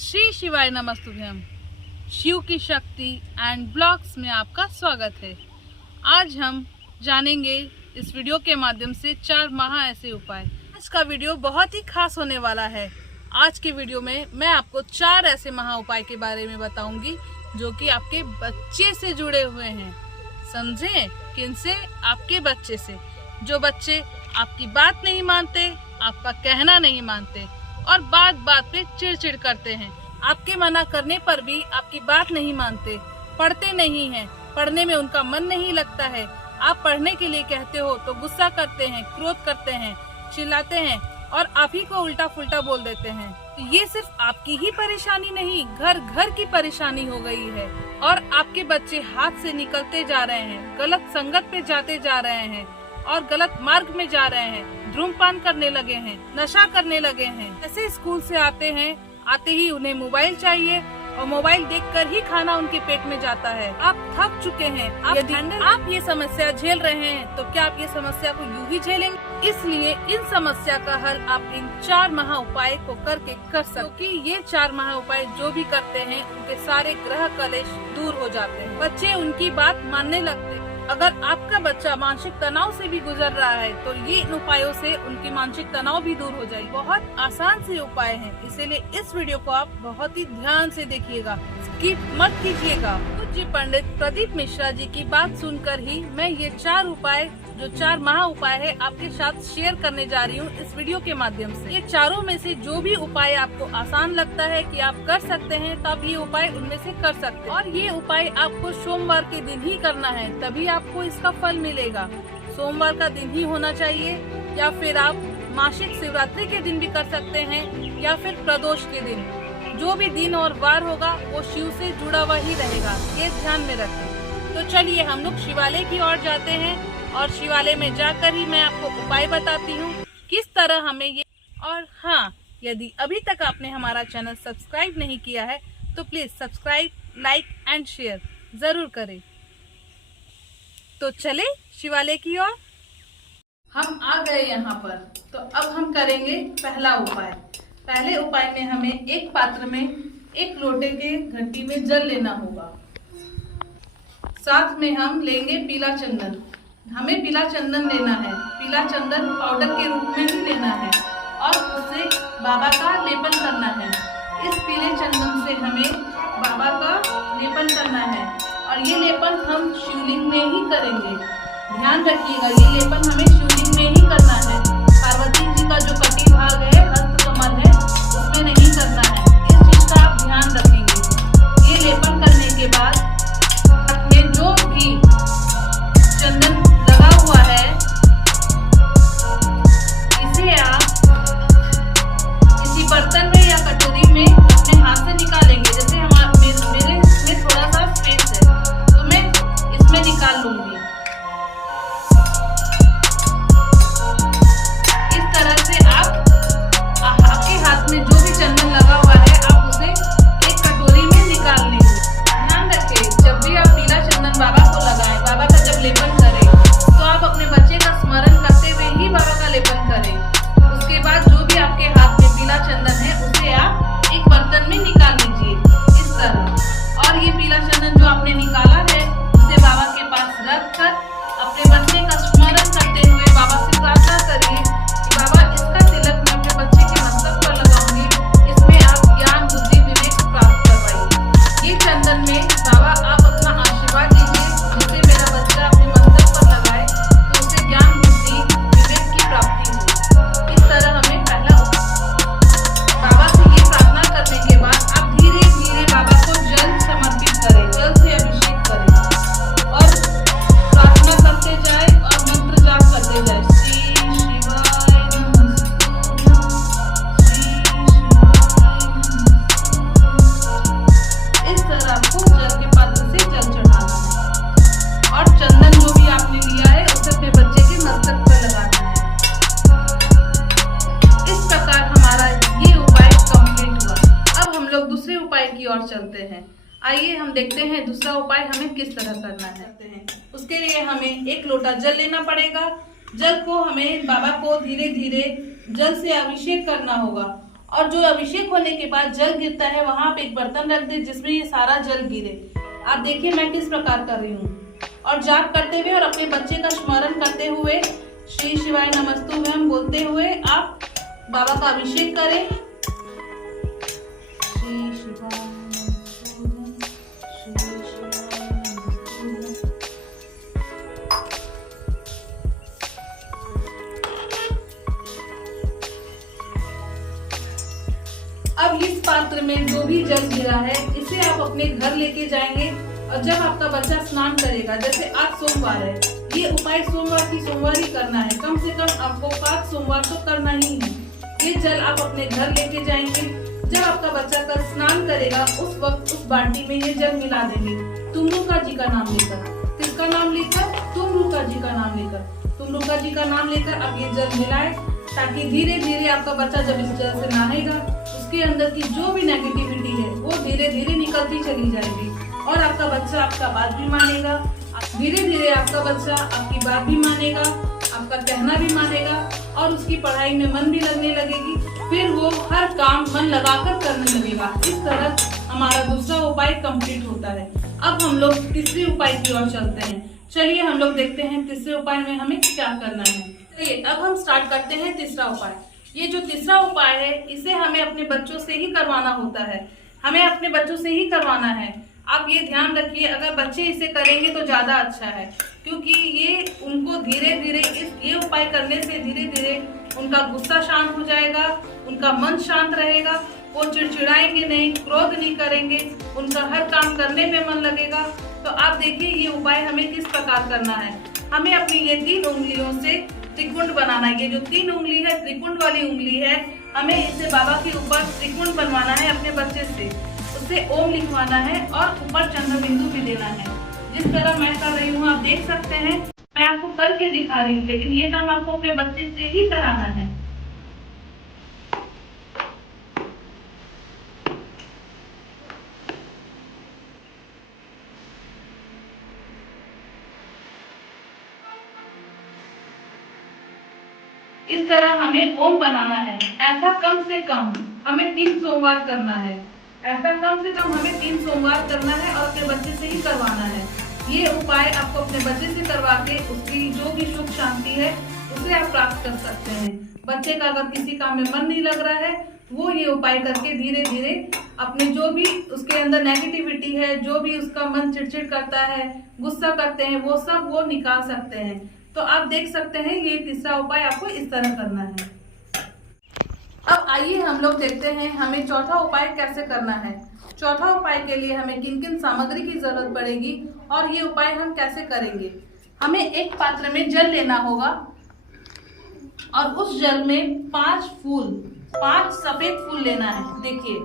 श्री शिवाय नमस्तुभ्यम। शिव की शक्ति एंड ब्लॉग्स में आपका स्वागत है। आज हम जानेंगे इस वीडियो के माध्यम से 4 महा ऐसे उपाय। आज का वीडियो बहुत ही खास होने वाला है। आज के वीडियो में मैं आपको 4 ऐसे महा उपाय के बारे में बताऊंगी जो कि आपके बच्चे से जुड़े हुए हैं। समझे? किनसे? आपके बच्चे से। जो बच्चे आपकी बात नहीं मानते, आपका कहना नहीं मानते और बात बात पे चिड़चिड़ करते हैं। आपके मना करने पर भी आपकी बात नहीं मानते, पढ़ते नहीं हैं, पढ़ने में उनका मन नहीं लगता है। आप पढ़ने के लिए कहते हो तो गुस्सा करते हैं, क्रोध करते हैं, चिल्लाते हैं और आप ही को उल्टा फुल्टा बोल देते हैं। तो ये सिर्फ आपकी ही परेशानी नहीं, घर घर की परेशानी हो गई है। और आपके बच्चे हाथ से निकलते जा रहे हैं, गलत संगत पे जाते जा रहे हैं और गलत मार्ग में जा रहे हैं, धूम्रपान करने लगे हैं, नशा करने लगे हैं। ऐसे स्कूल से आते हैं, आते ही उन्हें मोबाइल चाहिए और मोबाइल देखकर ही खाना उनके पेट में जाता है। आप थक चुके हैं। यदि आप ये समस्या झेल रहे हैं तो क्या आप ये समस्या को यूं ही झेलेंगे? इसलिए इन समस्या का हल आप इन 4 महा उपाय को करके कर सकते, क्योंकि ये 4 महा उपाय जो भी करते हैं उनके सारे ग्रह कलेश दूर हो जाते हैं। बच्चे उनकी बात मानने लगते हैं। अगर आपका बच्चा मानसिक तनाव से भी गुजर रहा है तो ये इन उपायों से उनकी मानसिक तनाव भी दूर हो जाएगी। बहुत आसान से उपाय हैं, इसीलिए इस वीडियो को आप बहुत ही ध्यान से देखिएगा, स्किप मत कीजिएगा। पूज्य पंडित प्रदीप मिश्रा जी की बात सुनकर ही मैं ये 4 उपाय, जो 4 महा उपाय है, आपके साथ शेयर करने जा रही हूँ इस वीडियो के माध्यम से। ये चारों में से जो भी उपाय आपको आसान लगता है कि आप कर सकते हैं, तब ये उपाय उनमें से कर सकते हैं। और ये उपाय आपको सोमवार के दिन ही करना है, तभी आपको इसका फल मिलेगा। सोमवार का दिन ही होना चाहिए या फिर आप मासिक शिवरात्रि के दिन भी कर सकते हैं या फिर प्रदोष के दिन। जो भी दिन और वार होगा वो शिव से जुड़ा हुआ ही रहेगा, ये ध्यान में रखें। तो चलिए हम लोग शिवालय की ओर जाते हैं और शिवालय में जाकर ही मैं आपको उपाय बताती हूँ किस तरह हमें ये। और हाँ, यदि अभी तक आपने हमारा चैनल सब्सक्राइब नहीं किया है तो please subscribe, like and share जरूर करें। तो चले शिवालय की ओर। हम आ गए यहाँ पर, तो अब हम करेंगे पहला उपाय। पहले उपाय में हमें एक पात्र में 1 लोटे के घंटी में जल लेना होगा। साथ में हम लेंगे पीला चंदन। हमें पीला चंदन लेना है, पीला चंदन पाउडर के रूप में ही लेना है और उसे बाबा का लेपन करना है। इस पीले चंदन से हमें बाबा का लेपन करना है और ये लेपन हम शिवलिंग में ही करेंगे। ध्यान रखिएगा, ये लेपन हमें शिवलिंग में ही करना है। पार्वती जी का जो कटी भाग है, हस्त कमल है, उसमें नहीं करना है। इस चीज का आप ध्यान रखेंगे। ये लेपन करने के बाद अपने जो भी चंदन लगा हुआ है, इसे आप किसी बर्तन में या कटोरी में अपने हाथ से निकालेंगे। जैसे मेरे इसमें थोड़ा सा स्पेस है तो मैं इसमें निकाल लूंगी। इस तरह से आपके हाथ में जो भी चंदन लगा हुआ है, आप उसे एक कटोरी में निकाल लेंगे। ध्यान रखें, जब भी आप पीला चंदन बाबा को लगाएं, बाबा का जब लेपन करें तो आप अपने बच्चे का स्मरण करते हुए ही बाबा का लेपन करें। उसके बाद जो भी आपके हाथ में पीला चंदन है उसे आप एक बर्तन में निकाल लीजिए इस तरह। और ये पीला चंदन जो आपने निकाला है उसे बाबा के पास रख कर अपने बच्चे का स्मरण करते हुए बाबा से प्रार्थना करिए कि बाबा, इसका तिलक मैं अपने बच्चे के मस्तक पर लगाऊंगी, इसमें आप ज्ञान, बुद्धि, विवेक प्राप्त करवाइए। ये चंदन में बाबा आप अपना आशीर्वाद दीजिए, जिससे मेरा बच्चा अपने मस्तक पर लगाए तो उसे ज्ञान, बुद्धि, विवेक की प्राप्ति हो। इस तरह हमें पहला बाबा से ये प्रार्थना करने के बाद आप धीरे धीरे बाबा को जल समर्पित करें, जल से अभिषेक करें और प्रार्थना करते जाए और मंत्र जाप करते जाए। श्री शिवाय नमस्तुभ्यं, श्री शिवाय नमस्तुभ्यं। इस तरह आपको जल के पात्र से जल चढ़ाना है और चंदन जो भी आपने लिया है उसे अपने बच्चे के मस्तक पर लगाना है। इस प्रकार हमारा ये उपाय कंप्लीट हुआ। अब हम लोग दूसरे उपाय की ओर चलते हैं। आइए हम देखते हैं दूसरा उपाय हमें किस तरह करना है। उसके लिए हमें 1 लोटा जल लेना पड़ेगा। जल को हमें बाबा को धीरे धीरे जल से अभिषेक करना होगा और जो अभिषेक होने के बाद जल गिरता है वहां पे एक बर्तन रख दे जिसमें ये सारा जल गिरे। आप देखिए मैं किस प्रकार कर रही हूँ। और जाप करते हुए और अपने बच्चे का स्मरण करते हुए श्री शिवाय नमस्तुभ्यम बोलते हुए आप बाबा का अभिषेक करें। श्री शिवाय नमस्तुभ्यम, श्री शिवाय नमस्तुभ्यम। अब इस पात्र में जो भी जल गिरा है इसे आप अपने घर लेके जाएंगे और जब आपका बच्चा स्नान करेगा, जैसे आज सोमवार है, ये उपाय सोमवार की सोमवार ही करना है, कम से कम आपको 5 सोमवार तो करना ही है। ये जल आप अपने घर लेके जाएंगे। जब आपका बच्चा कल स्नान करेगा उस वक्त उस बाल्टी में ये जल मिला देंगे तुमरुका जी का नाम लेकर। किसका नाम लेकर? तुमरुका जी का नाम लेकर। तुमरुका जी का नाम लेकर आप ये जल मिलाए ताकि धीरे धीरे आपका बच्चा जब इस जल से नहाएगा उसके अंदर की जो भी नेगेटिविटी है वो धीरे धीरे निकलती चली जाएगी और आपका बच्चा आपका बात भी मानेगा। धीरे धीरे आपका बच्चा आपकी बात भी मानेगा, आपका कहना भी मानेगा और उसकी पढ़ाई में मन भी लगने लगेगी। फिर वो हर काम मन लगाकर करने लगेगा। इस तरह हमारा दूसरा उपाय कंप्लीट होता है। अब हम लोग तीसरे उपाय की ओर चलते हैं। चलिए हम लोग देखते हैं तीसरे उपाय में हमें क्या करना है। चलिए अब हम स्टार्ट करते हैं तीसरा उपाय। ये जो तीसरा उपाय है इसे हमें अपने बच्चों से ही करवाना होता है। हमें अपने बच्चों से ही करवाना है। आप ये ध्यान रखिए, अगर बच्चे इसे करेंगे तो ज्यादा अच्छा है, क्योंकि ये उनको धीरे धीरे ये उपाय करने से धीरे धीरे उनका गुस्सा शांत हो जाएगा, उनका मन शांत रहेगा, वो चिड़चिड़ाएंगे नहीं, क्रोध नहीं करेंगे, उनका हर काम करने में मन लगेगा। तो आप देखिए ये उपाय हमें किस प्रकार करना है। हमें अपनी ये 3 उंगलियों से त्रिकुंड बनाना है। ये जो 3 उंगली है त्रिकुंड वाली उंगली है, हमें इसे बाबा के ऊपर त्रिकुंड बनवाना है अपने बच्चे से। उसे ओम लिखवाना है और ऊपर चंद्र बिंदु भी देना है। जिस तरह मैं कर रही हूँ आप देख सकते हैं। मैं आपको करके दिखा रही हूँ, लेकिन ये काम आपको अपने बच्चे से ही कराना है। इस तरह हमें ओम बनाना है। ऐसा कम से कम हमें 3 सोमवार करना है। ऐसा कम से कम हमें 3 सोमवार करना है और अपने बच्चे से ही करवाना है। ये उपाय आपको अपने बच्चे से करवा के उसकी जो भी सुख शांति है उसे आप प्राप्त कर सकते हैं। बच्चे का अगर किसी काम में मन नहीं लग रहा है, वो ये उपाय करके धीरे धीरे अपने जो भी उसके अंदर नेगेटिविटी है, जो भी उसका मन चिड़चिड़ करता है, गुस्सा करते हैं, वो सब वो निकाल सकते हैं। तो आप देख सकते हैं ये तीसरा उपाय आपको इस तरह करना है। अब आइए हम लोग देखते हैं हमें चौथा उपाय कैसे करना है। चौथा उपाय के लिए हमें किन किन सामग्री की जरूरत पड़ेगी और ये उपाय हम कैसे करेंगे। हमें एक पात्र में जल लेना होगा और उस जल में 5 सफेद फूल लेना है। देखिए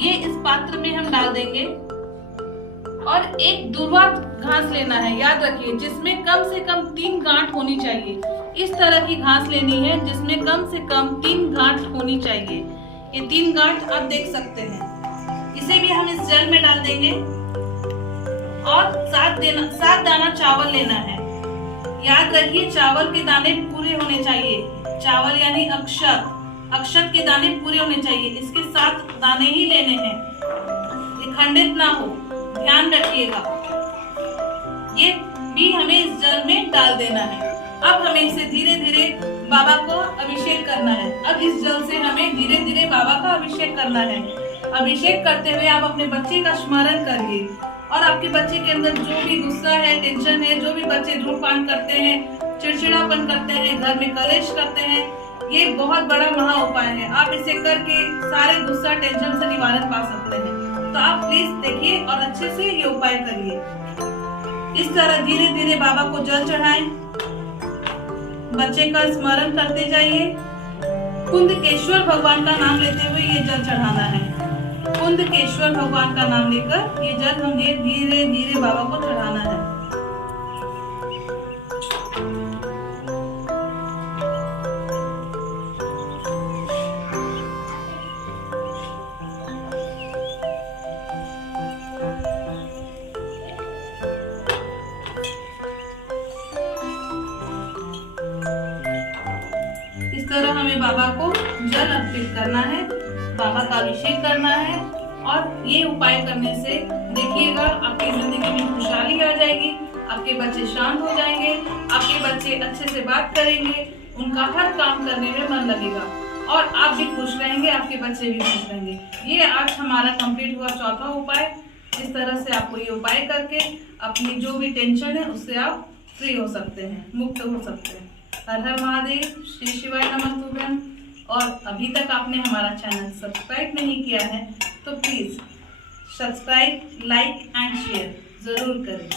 ये इस पात्र में हम डाल देंगे और एक दुर्वा घास लेना है, याद रखिए, जिसमें कम से कम 3 गांठ होनी चाहिए। इस तरह की घास लेनी है जिसमें कम से कम 3 गांठ होनी चाहिए। ये 3 गांठ आप देख सकते हैं। इसे भी हम इस जल में डाल देंगे और 7 दाना चावल लेना है। याद रखिए चावल के दाने पूरे होने चाहिए। चावल यानी अक्षत के दाने पूरे होने चाहिए। इसके 7 दाने ही लेने हैं, ये खंडित ना हो, ध्यान रखिएगा। ये भी हमें इस जल में डाल देना है। अब हमें इसे धीरे धीरे बाबा को अभिषेक करना है। अब इस जल से हमें धीरे धीरे बाबा का अभिषेक करना है। अभिषेक करते हुए आप अपने बच्चे का स्मरण करिए और आपके बच्चे के अंदर जो भी गुस्सा है, टेंशन है, जो भी बच्चे धूम्रपान करते हैं, चिड़चिड़ापन करते हैं, घर में कलेश करते हैं, ये बहुत बड़ा महा उपाय है। आप इसे करके सारे गुस्सा टेंशन से निवारण पा सकते हैं। तो आप प्लीज देखिए और अच्छे से ये उपाय करिए। इस तरह धीरे धीरे बाबा को जल चढ़ाएं, बच्चे का स्मरण करते जाइए। कुंदकेश्वर भगवान का नाम लेते हुए ये जल चढ़ाना है। कुंदकेश्वर भगवान का नाम लेकर ये जल हमें धीरे धीरे बाबा को चढ़ाना है। जल अर्पित करना है, बाबा का अभिषेक करना है। और ये उपाय करने से देखिएगा आपकी जिंदगी में खुशहाली आ जाएगी, आपके बच्चे शांत हो जाएंगे, आपके बच्चे अच्छे से बात करेंगे, उनका हर काम करने में मन लगेगा और आप भी खुश रहेंगे, आपके बच्चे भी खुश रहेंगे। ये आज हमारा कंप्लीट हुआ चौथा उपाय। इस तरह से आपको ये उपाय करके अपनी जो भी टेंशन है उससे आप फ्री हो सकते हैं, मुक्त हो सकते हैं। हर हर महादेव, श्री शिवाय नमस्तुभ्यम। और अभी तक आपने हमारा चैनल सब्सक्राइब नहीं किया है तो please subscribe, like and share जरूर करें।